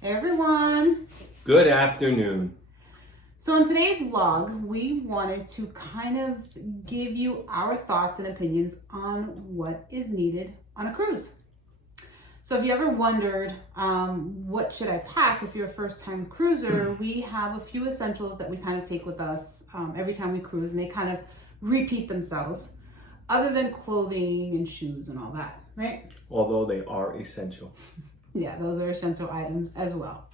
Hey everyone! Good afternoon. So in today's vlog, we wanted to kind of give you our thoughts and opinions on what is needed on a cruise. So if you ever wondered, what should I pack if you're a first-time cruiser, we have a few essentials that we kind of take with us every time we cruise, and they kind of repeat themselves, other than clothing and shoes and all that, right? Although they are essential. Yeah, those are essential items as well.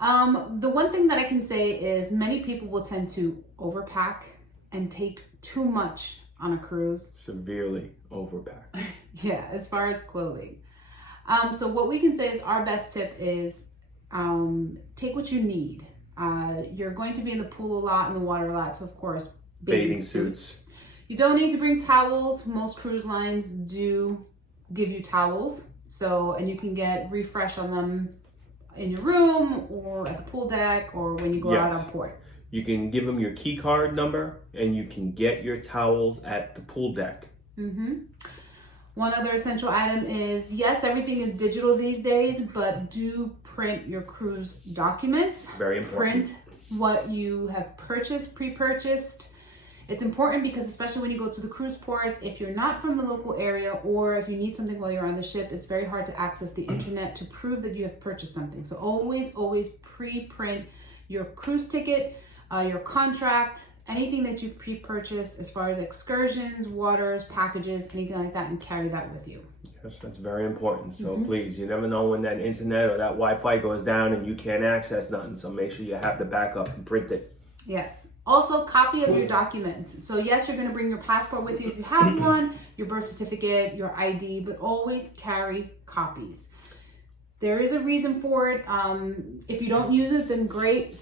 The one thing that I can say is many people will tend to overpack and take too much on a cruise. Severely overpacked. Yeah, as far as clothing. So what we can say is our best tip is take what you need. You're going to be in the pool a lot, in the water a lot, so of course, Bathing suits. You don't need to bring towels. Most cruise lines do give you towels. So, and you can get refresh on them in your room or at the pool deck or when you go out on port. You can give them your key card number and you can get your towels at the pool deck. One other essential item is, yes, everything is digital these days, but do print your cruise documents. Very important. Print what you have purchased, pre-purchased. It's important because especially when you go to the cruise ports, if you're not from the local area or if you need something while you're on the ship, it's very hard to access the internet to prove that you have purchased something. So always pre-print your cruise ticket, your contract, anything that you've pre-purchased as far as excursions, waters, packages, anything like that, and carry that with you. Yes, that's very important. So please, you never know when that internet or that Wi-Fi goes down and you can't access nothing. So make sure you have the backup and print it. Yes. Also, copy of your documents. So yes, you're going to bring your passport with you if you have one, your birth certificate, your ID, but always carry copies. There is a reason for it. If you don't use it, then great.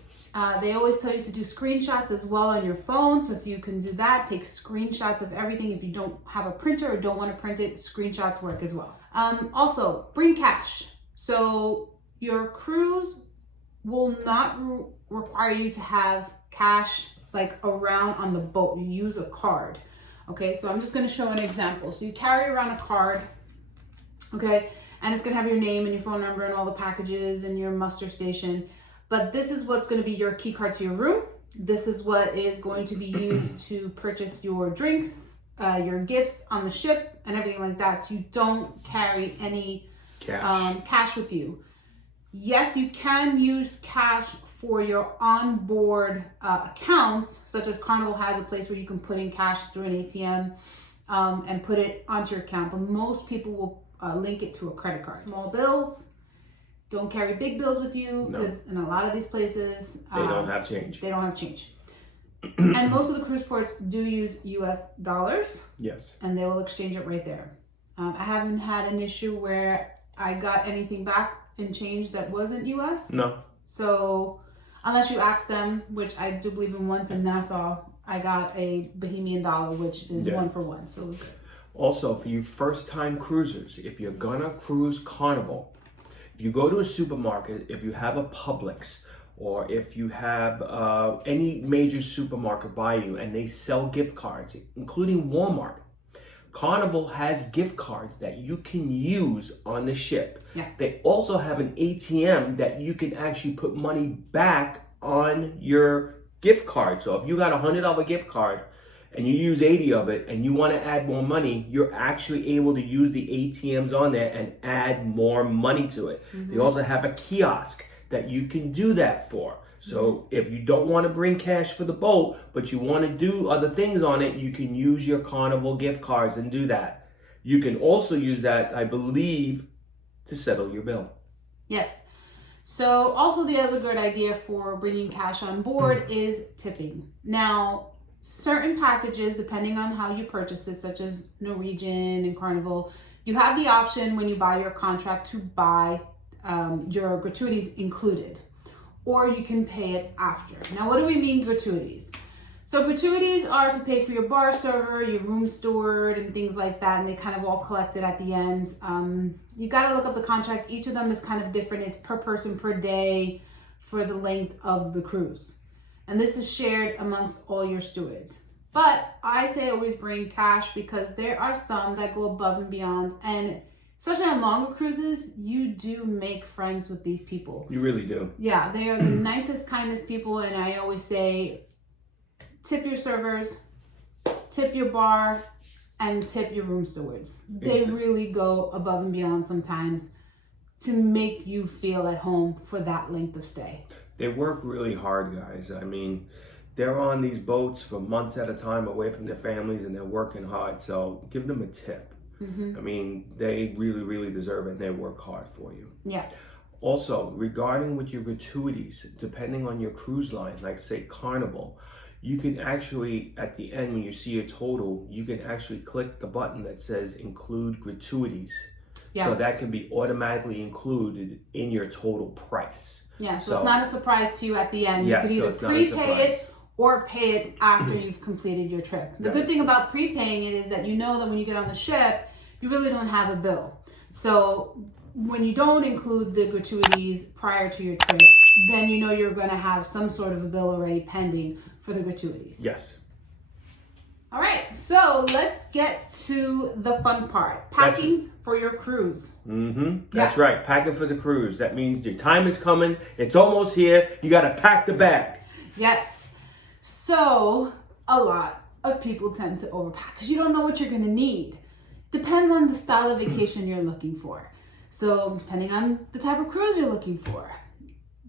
They always tell you to do screenshots as well on your phone. So if you can do that, take screenshots of everything. If you don't have a printer or don't want to print it, screenshots work as well. Also, bring cash. So your cruise will not require you to have cash like around on the boat. You use a card. Okay, so I'm just going to show an example. So you carry around a card, okay, and it's going to have your name and your phone number and all the packages and your muster station. But this is what's going to be your key card to your room. This is what is going to be used to purchase your drinks, your gifts on the ship and everything like that. So you don't carry any cash with you. Yes, you can use cash for your onboard accounts, such as Carnival has a place where you can put in cash through an ATM and put it onto your account. But most people will link it to a credit card. Small bills, don't carry big bills with you because in a lot of these places, they don't have change. They don't have change. And most of the cruise ports do use US dollars. Yes. And they will exchange it right there. I haven't had an issue where I got anything back in change that wasn't US. No. So unless you ask them, which I do believe in once in Nassau, I got a Bohemian dollar, which is 1 for 1. So it was good. Also, for you first-time cruisers, if you're gonna cruise Carnival, if you go to a supermarket, if you have a Publix, or if you have any major supermarket by you and they sell gift cards, including Walmart, Carnival has gift cards that you can use on the ship. Yeah. They also have an ATM that you can actually put money back on your gift card. So if you got a $100 gift card and you use 80 of it and you want to add more money, you're actually able to use the ATMs on there and add more money to it. They also have a kiosk that you can do that for. So if you don't want to bring cash for the boat, but you want to do other things on it, you can use your Carnival gift cards and do that. You can also use that, I believe, to settle your bill. Yes. So also the other good idea for bringing cash on board is tipping. Now, certain packages, depending on how you purchase it, such as Norwegian and Carnival, you have the option when you buy your contract to buy your gratuities included, or you can pay it after. Now, what do we mean gratuities? So gratuities are to pay for your bar server, your room steward, and things like that, and they kind of all collected at the end. You got to look up the contract. Each of them is kind of different. It's per person per day for the length of the cruise. And this is shared amongst all your stewards. But I say always bring cash because there are some that go above and beyond. And especially on longer cruises, you do make friends with these people. You really do. Yeah, they are the nicest, kindest people. And I always say, tip your servers, tip your bar, and tip your room stewards. They really go above and beyond sometimes to make you feel at home for that length of stay. They work really hard, guys. I mean, they're on these boats for months at a time away from their families, and they're working hard. So give them a tip. I mean, they really, really deserve it, and they work hard for you. Yeah. Also, regarding with your gratuities, depending on your cruise line, like say Carnival, you can actually, at the end when you see your total, you can actually click the button that says include gratuities. Yeah. So that can be automatically included in your total price. Yeah, so it's not a surprise to you at the end. You can either prepay it or pay it after you've completed your trip. The good thing about prepaying it is that you know that when you get on the ship, you really don't have a bill. So when you don't include the gratuities prior to your trip, then you know you're going to have some sort of a bill already pending for the gratuities. Yes. All right, so let's get to the fun part. Packing for your cruise. That's right, packing for the cruise. That means your time is coming. It's almost here. You got to pack the bag. Yes. So a lot of people tend to overpack because you don't know what you're going to need. Depends on the style of vacation you're looking for. So depending on the type of cruise you're looking for.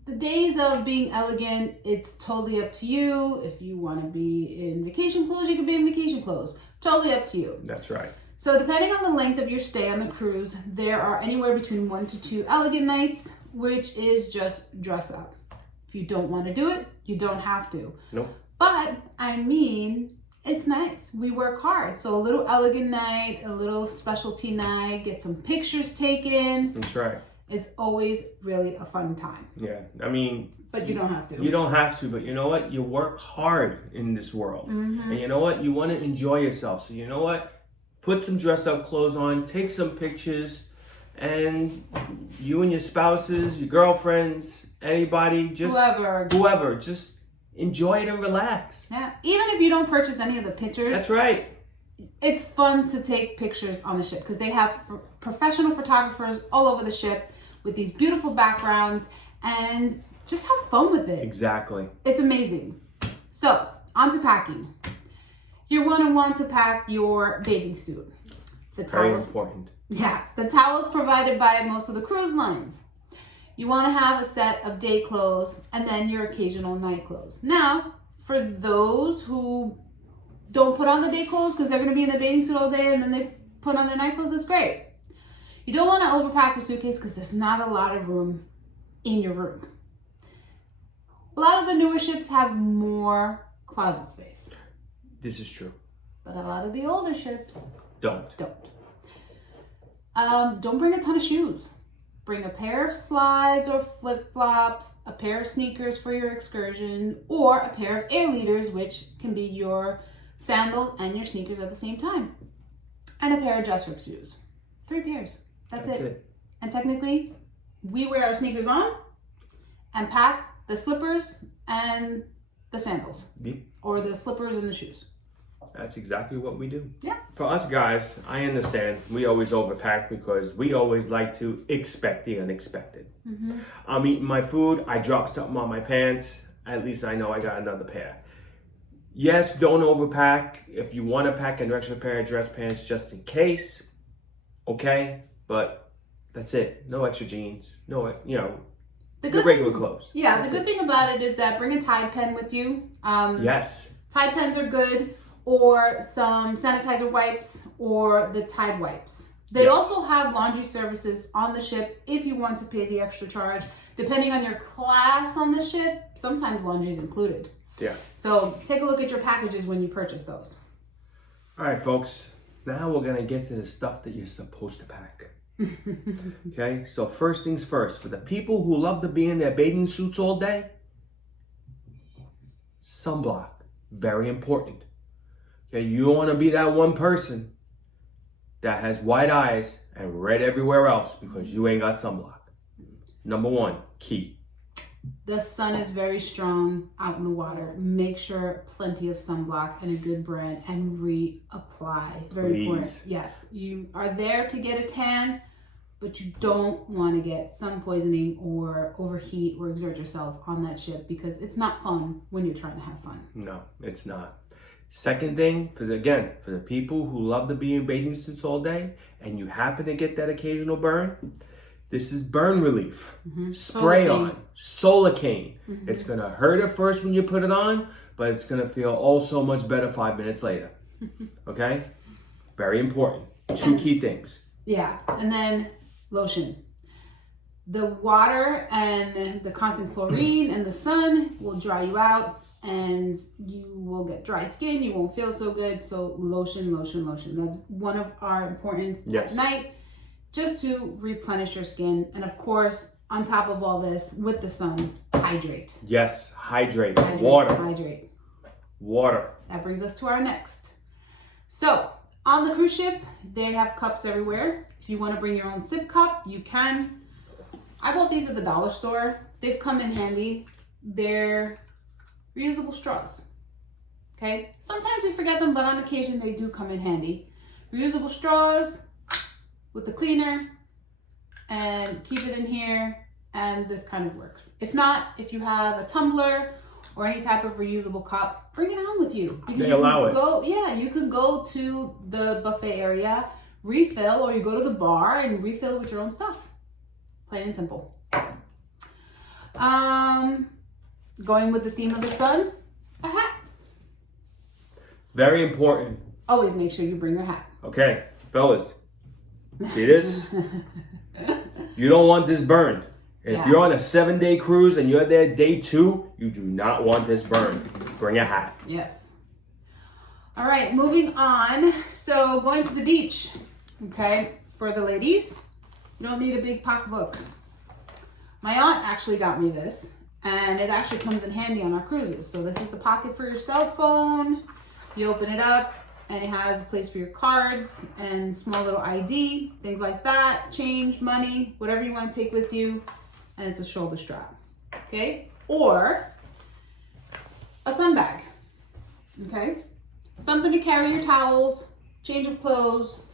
The days of being elegant, it's totally up to you. If you want to be in vacation clothes, you can be in vacation clothes. Totally up to you. That's right. So depending on the length of your stay on the cruise, there are anywhere between 1 to 2 elegant nights, which is just dress up. If you don't want to do it, you don't have to. Nope. But I mean, it's nice. We work hard. So a little elegant night, a little specialty night, get some pictures taken. That's right. It's always really a fun time. Yeah, I mean... But you don't have to. You don't have to, but you know what? You work hard in this world. And you know what? You want to enjoy yourself. So you know what? Put some dress-up clothes on, take some pictures, and you and your spouses, your girlfriends, anybody, just... Whoever, just enjoy it and relax. Yeah, even if you don't purchase any of the pictures. That's right. It's fun to take pictures on the ship because they have professional photographers all over the ship with these beautiful backgrounds and just have fun with it. Exactly. It's amazing. So, on to packing. You're going to want to pack your bathing suit. The towels, very important. Yeah, the towels provided by most of the cruise lines. You want to have a set of day clothes and then your occasional night clothes. Now, for those who don't put on the day clothes because they're going to be in the bathing suit all day and then they put on their night clothes, that's great. You don't want to overpack your suitcase because there's not a lot of room in your room. A lot of the newer ships have more closet space. This is true. But a lot of the older ships don't. Don't bring a ton of shoes. Bring a pair of slides or flip-flops, a pair of sneakers for your excursion, or a pair of air leaders, which can be your sandals and your sneakers at the same time. And a pair of dress up shoes. 3 pairs. That's it. And technically, we wear our sneakers on and pack the slippers and the sandals. Or the slippers and the shoes. That's exactly what we do. Yeah. For us guys, I understand we always overpack because we always like to expect the unexpected. I'm eating my food, I drop something on my pants, at least I know I got another pair. Yes, don't overpack. If you want to pack an extra pair of dress pants just in case, okay, but that's it. No extra jeans, no, the regular clothes. Yeah, the good thing about it is that bring a Tide pen with you. Yes. Tide pens are good. Or some sanitizer wipes or the Tide wipes. They also have laundry services on the ship if you want to pay the extra charge. Depending on your class on the ship, sometimes laundry is included. Yeah. So take a look at your packages when you purchase those. All right, folks. Now we're going to get to the stuff that you're supposed to pack. Okay? So first things first. For the people who love to be in their bathing suits all day, sunblock. Very important. Okay, you don't want to be that one person that has white eyes and red everywhere else because you ain't got sunblock. Number 1, key. The sun is very strong out in the water. Make sure plenty of sunblock and a good brand and reapply. Very important. Yes, you are there to get a tan, but you don't want to get sun poisoning or overheat or exert yourself on that ship, because it's not fun when you're trying to have fun. No, it's not. Second thing, for the people who love to be in bathing suits all day and you happen to get that occasional burn, this is burn relief. Spray on, Solacane. It's going to hurt at first when you put it on, but it's going to feel oh so much better 5 minutes later. Okay? Very important. Two key things. Yeah, and then lotion. The water and the constant chlorine and the sun will dry you out, and you will get dry skin. You won't feel so good. So lotion. That's one of our importance at night, just to replenish your skin. And of course, on top of all this, with the sun, hydrate. Yes, hydrate. Water. Hydrate. Water. That brings us to our next. So on the cruise ship, they have cups everywhere. If you want to bring your own sip cup, you can. I bought these at the dollar store. They've come in handy. They're reusable straws. Okay? Sometimes we forget them, but on occasion they do come in handy. Reusable straws with the cleaner, and keep it in here, and this kind of works. If not, if you have a tumbler or any type of reusable cup, bring it on with you. Because they allow it. You could go to the buffet area, refill, or you go to the bar and refill it with your own stuff. Plain and simple. Going with the theme of the sun, a hat. Very important. Always make sure you bring your hat. Okay, fellas, see this? You don't want this burned. If you're on a 7-day cruise and you're there day 2, you do not want this burned. Bring a hat. Yes. All right, moving on. So going to the beach, okay, for the ladies, you don't need a big pocketbook. My aunt actually got me this, and it actually comes in handy on our cruises. So this is the pocket for your cell phone. You open it up, and it has a place for your cards and small little ID, things like that, change, money, whatever you want to take with you. And it's a shoulder strap, okay? Or a sun bag, okay? Something to carry your towels, change of clothes,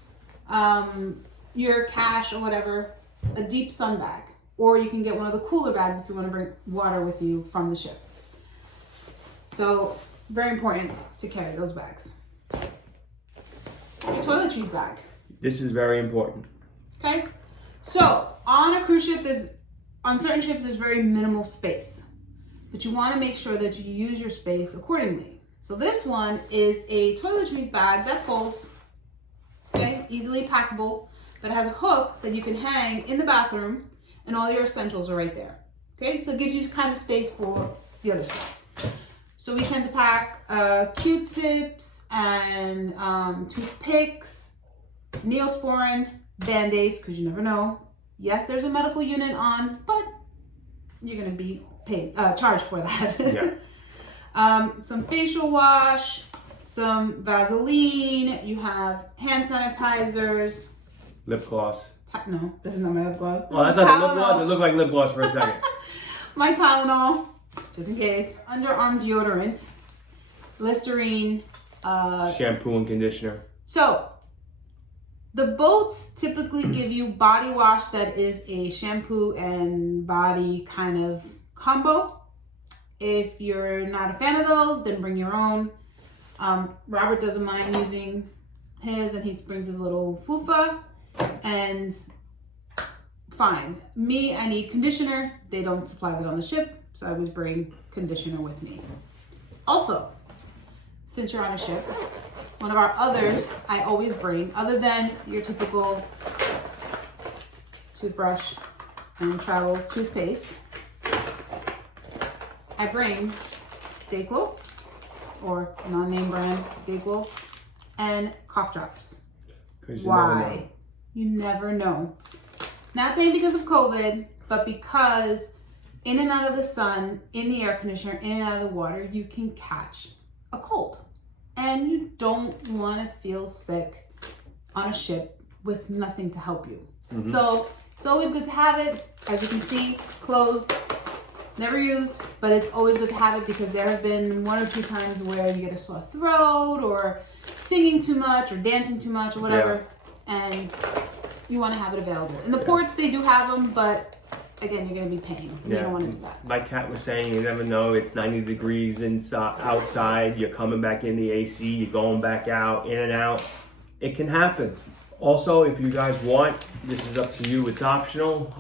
your cash or whatever, a deep sun bag. Or you can get one of the cooler bags if you want to bring water with you from the ship. So very important to carry those bags. Your toiletries bag. This is very important. Okay, so on a cruise ship, on certain ships, there's very minimal space, but you want to make sure that you use your space accordingly. So this one is a toiletries bag that folds, okay, easily packable, but it has a hook that you can hang in the bathroom, and all your essentials are right there. Okay, so it gives you kind of space for the other stuff. So we tend to pack Q-tips and toothpicks, Neosporin, Band-Aids, because you never know. Yes, there's a medical unit on, but you're going to be charged for that. Yeah. Some facial wash, some Vaseline. You have hand sanitizers. Lip gloss. No, this is not my lip gloss. Oh, I thought the lip gloss. It looked like lip gloss for a second. My Tylenol, just in case. Underarm deodorant, Listerine. Shampoo and conditioner. So, the boats typically give you body wash that is a shampoo and body kind of combo. If you're not a fan of those, then bring your own. Robert doesn't mind using his, and he brings his little fufa, and fine. Me, I need conditioner. They don't supply that on the ship, so I always bring conditioner with me. Also, since you're on a ship, one of our others I always bring, other than your typical toothbrush and travel toothpaste, I bring Dayquil, or non-name brand Dayquil, and cough drops. Why? You never know. Not saying because of COVID, but because in and out of the sun, in the air conditioner, in and out of the water, you can catch a cold. And you don't want to feel sick on a ship with nothing to help you. Mm-hmm. So it's always good to have it. As you can see, closed, never used, but it's always good to have it because there have been 1 or 2 times where you get a sore throat or singing too much or dancing too much or whatever. Yeah. And you want to have it available. In the ports, they do have them, but again, you're going to be paying. You don't want to do that. Like Kat was saying, you never know. It's 90 degrees inside, outside. You're coming back in the AC. You're going back out, in and out. It can happen. Also, if you guys want, this is up to you. It's optional.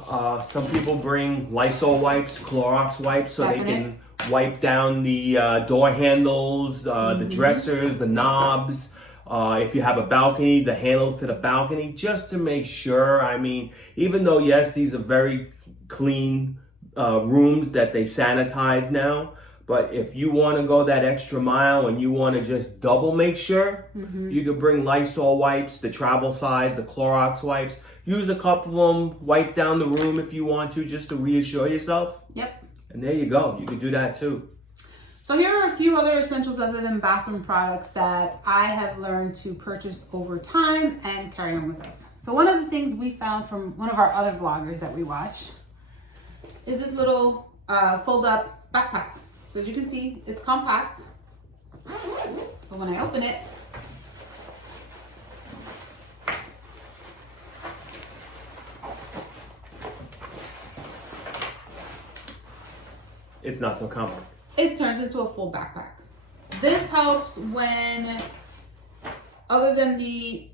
Some people bring Lysol wipes, Clorox wipes, so they can wipe down the door handles, the dressers, the knobs. If you have a balcony, the handles to the balcony, just to make sure. I mean, even though, yes, these are very clean rooms that they sanitize now, but if you want to go that extra mile and you want to just double make sure, you can bring Lysol wipes, the travel size, the Clorox wipes. Use a couple of them, wipe down the room if you want to, just to reassure yourself. Yep. And there you go. You can do that too. So here are a few other essentials other than bathroom products that I have learned to purchase over time and carry on with us. So one of the things we found from one of our other vloggers that we watch is this little fold-up backpack. So as you can see, it's compact, but when I open it, it's not so compact. It turns into a full backpack. This helps when, other than the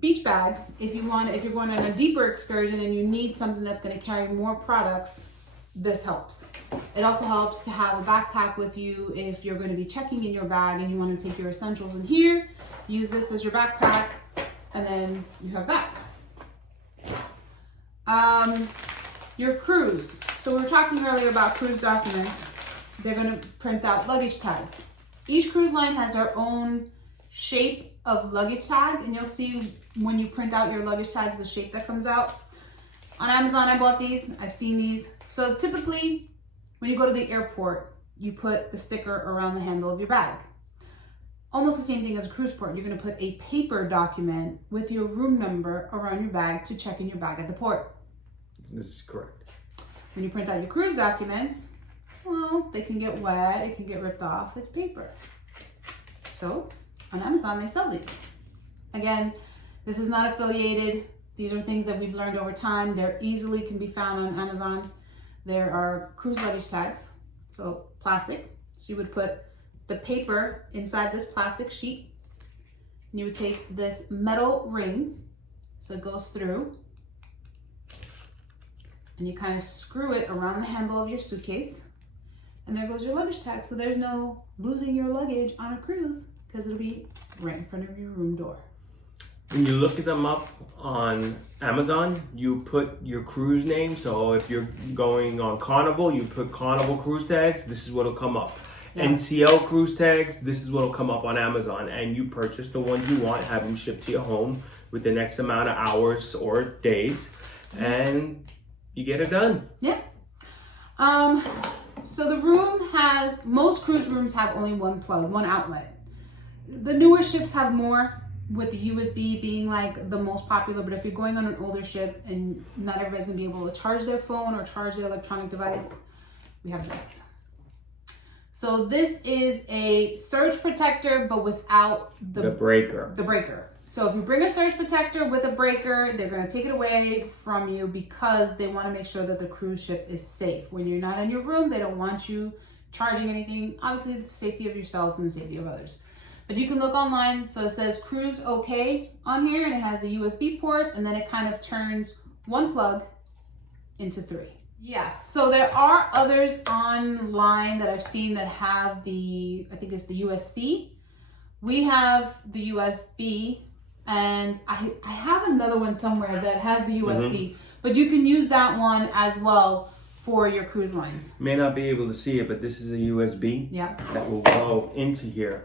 beach bag, if you're going on a deeper excursion and you need something that's going to carry more products, this helps. It also helps to have a backpack with you if you're going to be checking in your bag and you want to take your essentials in here. Use this as your backpack, and then you have that. Your cruise. So we were talking earlier about cruise documents. They're going to print out luggage tags. Each cruise line has their own shape of luggage tag, and you'll see when you print out your luggage tags the shape that comes out. On Amazon, I bought these. I've seen these. So typically, when you go to the airport, you put the sticker around the handle of your bag. Almost the same thing as a cruise port. You're going to put a paper document with your room number around your bag to check in your bag at the port. This is correct. When you print out your cruise documents, well, they can get wet, it can get ripped off. It's paper. So on Amazon, they sell these. Again, this is not affiliated. These are things that we've learned over time. They're easily can be found on Amazon. There are cruise luggage tags, so plastic. So you would put the paper inside this plastic sheet. And you would take this metal ring, so it goes through, and you kind of screw it around the handle of your suitcase. And there goes your luggage tag. So there's no losing your luggage on a cruise because it'll be right in front of your room door. When you look at them up on Amazon, you put your cruise name. So if you're going on Carnival, you put Carnival cruise tags. This is what'll come up. Yeah. NCL cruise tags. This is what'll come up on Amazon. And you purchase the ones you want, have them shipped to your home within X amount of hours or days, and you get it done. Yeah. So the room has, most cruise rooms have only one plug, one outlet. The newer ships have more, with the USB being like the most popular, but if you're going on an older ship and not everybody's gonna be able to charge their phone or charge their electronic device, we have this. So this is a surge protector, but without the breaker. The breaker. So if you bring a surge protector with a breaker, they're going to take it away from you because they want to make sure that the cruise ship is safe. When you're not in your room, they don't want you charging anything. Obviously, the safety of yourself and the safety of others. But you can look online. So it says cruise okay on here, and it has the USB ports, and then it kind of turns one plug into three. Yes, so there are others online that I've seen that have the, I think it's the USB. We have the USB. And I have another one somewhere that has the USB, but you can use that one as well for your cruise lines. May not be able to see it, but this is a USB that will go into here.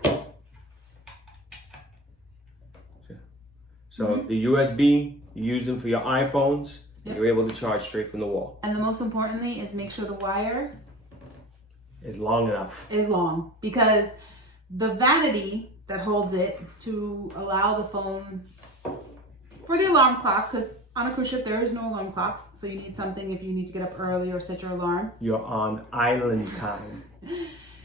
So the USB, you use them for your iPhones, you're able to charge straight from the wall. And the most importantly is make sure the wire is long enough. Is long, because the vanity that holds it to allow the phone for the alarm clock, because on a cruise ship there is no alarm clocks, so you need something if you need to get up early or set your alarm. You're on island time.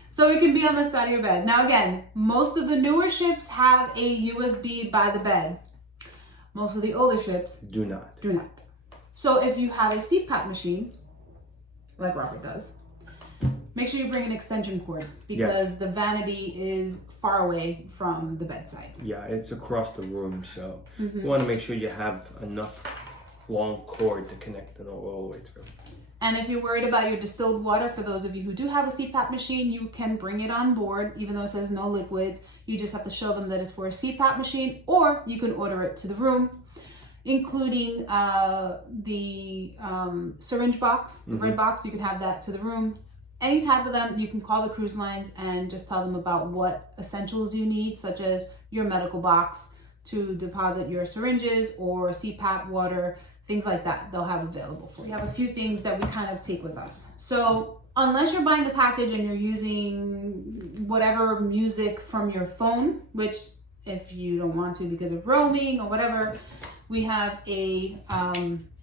So it can be on the side of your bed. Now again, most of the newer ships have a USB by the bed. Most of the older ships do not. do not. So if you have a CPAP machine, like Robert does, make sure you bring an extension cord because the vanity is far away from the bedside. Yeah, it's across the room, so you want to make sure you have enough long cord to connect it all the way through. And if you're worried about your distilled water, for those of you who do have a CPAP machine, you can bring it on board, even though it says no liquids. You just have to show them that it's for a CPAP machine, or you can order it to the room, including the syringe box, the red box. You can have that to the room. Any type of them, you can call the cruise lines and just tell them about what essentials you need, such as your medical box to deposit your syringes or CPAP water, things like that. They'll have available for you. We have a few things that we kind of take with us. So unless you're buying the package and you're using whatever music from your phone, which if you don't want to because of roaming or whatever, we have a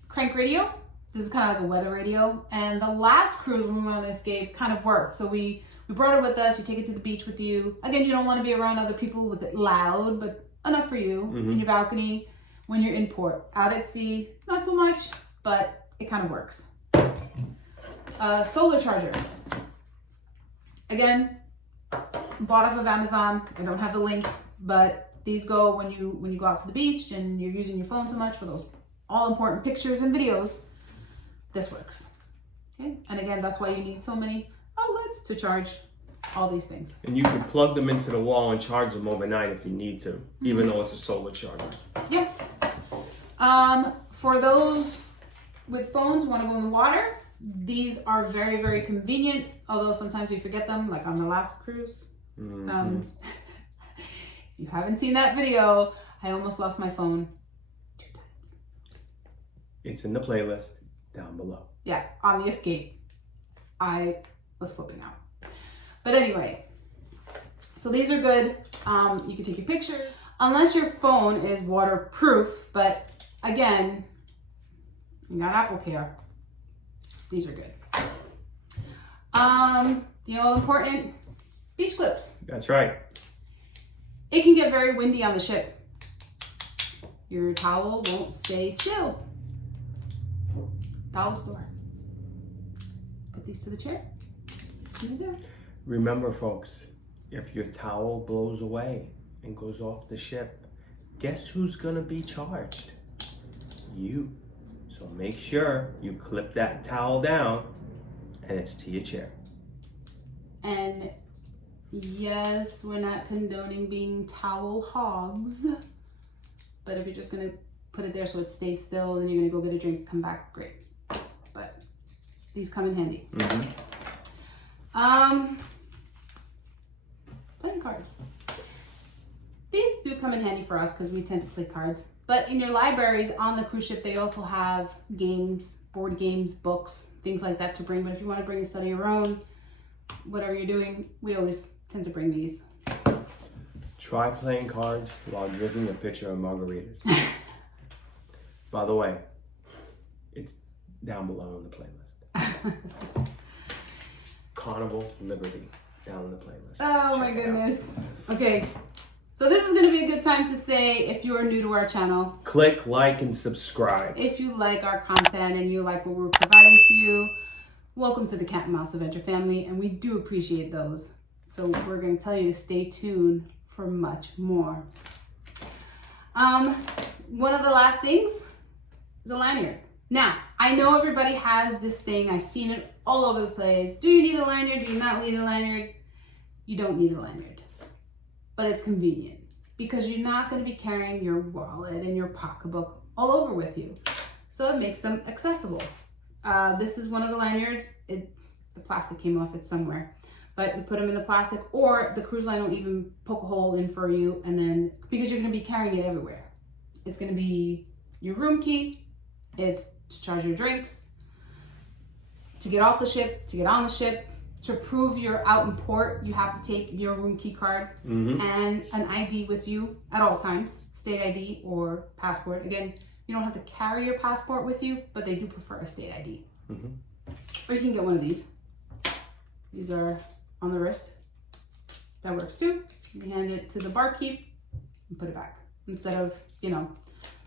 crank radio. This is kind of like a weather radio. And the last cruise when we went on the Escape kind of worked. So we brought it with us. You take it to the beach with you. Again, you don't want to be around other people with it loud, but enough for you in your balcony when you're in port. Out at sea, not so much, but it kind of works. Solar charger. Again, bought off of Amazon. I don't have the link, but these go when you go out to the beach and you're using your phone so much for those all important pictures and videos. This works. Okay? And again, that's why you need so many outlets to charge all these things. And you can plug them into the wall and charge them overnight if you need to, even though it's a solar charger. Yeah. For those with phones who want to go in the water, these are very, very convenient, although sometimes we forget them, like on the last cruise. If you haven't seen that video, I almost lost my phone 2 times. It's in the playlist down below. Yeah, on the Escape. I was flipping out. But anyway, so these are good. You can take your pictures. Unless your phone is waterproof, but again, you got Apple Care. These are good. The all important beach clips. That's right. It can get very windy on the ship. Your towel won't stay still. Towel store. Put these to the chair. There. Remember, folks, if your towel blows away and goes off the ship, guess who's gonna be charged? You. So make sure you clip that towel down and it's to your chair. And yes, we're not condoning being towel hogs, but if you're just gonna put it there so it stays still, then you're gonna go get a drink, come back, great. But these come in handy. Playing cards. These do come in handy for us because we tend to play cards. But in your libraries on the cruise ship, they also have games, board games, books, things like that to bring. But if you want to bring a set of your own, whatever you're doing, we always tend to bring these. Try playing cards while drinking a pitcher of margaritas. By the way, it's down below on the playlist. Carnival Liberty down on the playlist. Oh my goodness. Okay. So this is going to be a good time to say, if you are new to our channel, click like and subscribe. If you like our content and you like what we're providing to you, welcome to the Cat and Mouse Adventure family, and we do appreciate those. So we're going to tell you to stay tuned for much more. One of the last things is a lanyard. Now, I know everybody has this thing. I've seen it all over the place. Do you need a lanyard? Do you not need a lanyard? You don't need a lanyard. But it's convenient because you're not going to be carrying your wallet and your pocketbook all over with you. So it makes them accessible. This is one of the lanyards. The plastic came off it somewhere. But you put them in the plastic, or the cruise line will even poke a hole in for you, and then, because you're going to be carrying it everywhere. It's going to be your room key. It's to charge your drinks, to get off the ship, to get on the ship. To prove you're out in port, you have to take your room key card and an ID with you at all times, state ID or passport. Again, you don't have to carry your passport with you, but they do prefer a state ID. Or you can get one of these. These are on the wrist. That works too. You hand it to the barkeep and put it back instead of,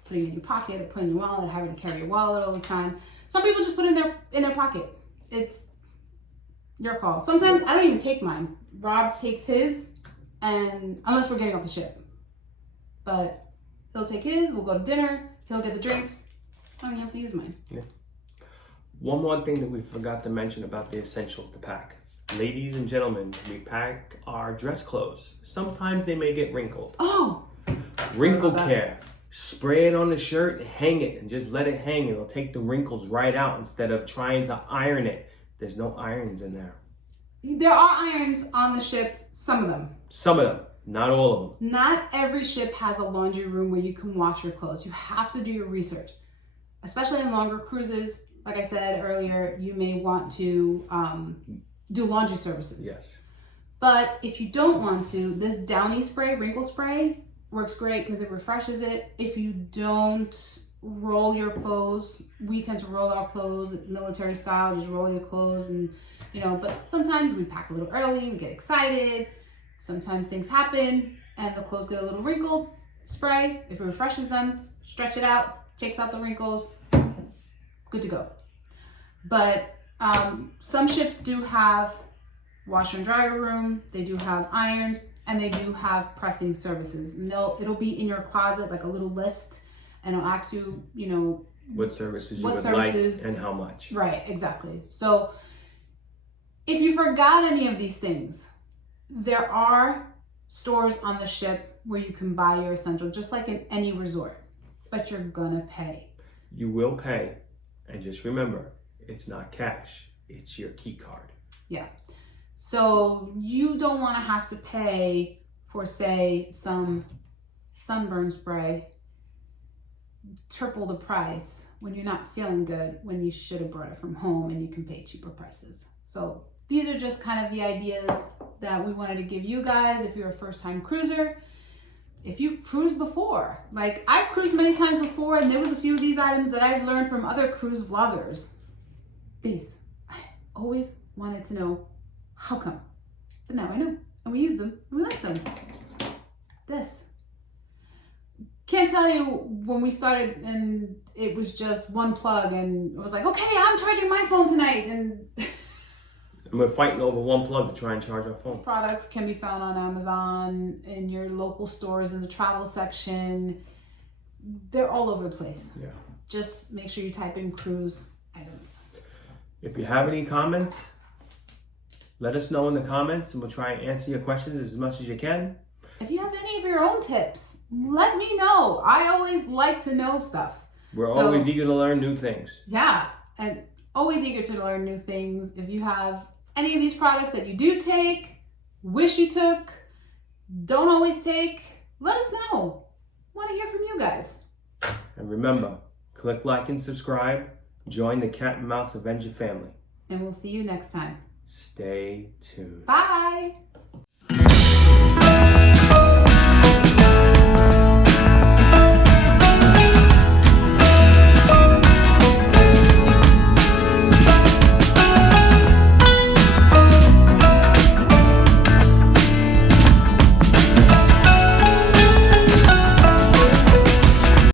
putting it in your pocket or putting it in your wallet, or having to carry your wallet all the time. Some people just put it in their pocket. It's your call. Sometimes I don't even take mine. Rob takes his, and unless we're getting off the ship. But he'll take his, we'll go to dinner, he'll get the drinks. I don't even have to use mine. Yeah. One more thing that we forgot to mention about the essentials to pack. Ladies and gentlemen, we pack our dress clothes. Sometimes they may get wrinkled. Oh! Wrinkle care. Spray it on the shirt, hang it, and just let it hang. It'll take the wrinkles right out instead of trying to iron it. There's no irons in there. There are irons on the ships, some of them. Some of them, not all of them. Not every ship has a laundry room where you can wash your clothes. You have to do your research, especially in longer cruises. Like I said earlier, you may want to do laundry services. Yes. But if you don't want to, this Downy spray, wrinkle spray, works great because it refreshes it. If you don't roll your clothes, we tend to roll our clothes military style, just roll your clothes, and but sometimes we pack a little early, we get excited, sometimes things happen and the clothes get a little wrinkled. Spray, if it refreshes them, stretch it out, takes out the wrinkles, good to go. But some ships do have washer and dryer room, they do have irons, and they do have pressing services. And it'll be in your closet, like a little list, and it'll ask you, what services you would like and how much. Right, exactly. So if you forgot any of these things, there are stores on the ship where you can buy your essential, just like in any resort, but you're gonna pay. You will pay, and just remember, it's not cash, it's your key card. Yeah. So you don't want to have to pay for, say, some sunburn spray triple the price when you're not feeling good, when you should have brought it from home and you can pay cheaper prices. So these are just kind of the ideas that we wanted to give you guys if you're a first-time cruiser. If you've cruised before, like I've cruised many times before, and there was a few of these items that I've learned from other cruise vloggers. These, I always wanted to know how come, but now I know, and we use them, and we like them. This. Can't tell you when we started and it was just one plug and it was like, okay, I'm charging my phone tonight, and we're fighting over one plug to try and charge our phone. Products can be found on Amazon, in your local stores, in the travel section. They're all over the place. Yeah. Just make sure you type in cruise items. If you have any comments, let us know in the comments, and we'll try and answer your questions as much as you can. If you have any of your own tips, let me know. I always like to know stuff. We're always eager to learn new things. Yeah, and always eager to learn new things. If you have any of these products that you do take, wish you took, don't always take, let us know. Want to hear from you guys. And remember, click like and subscribe. Join the Cat and Mouse Avenger family. And we'll see you next time. Stay tuned. Bye.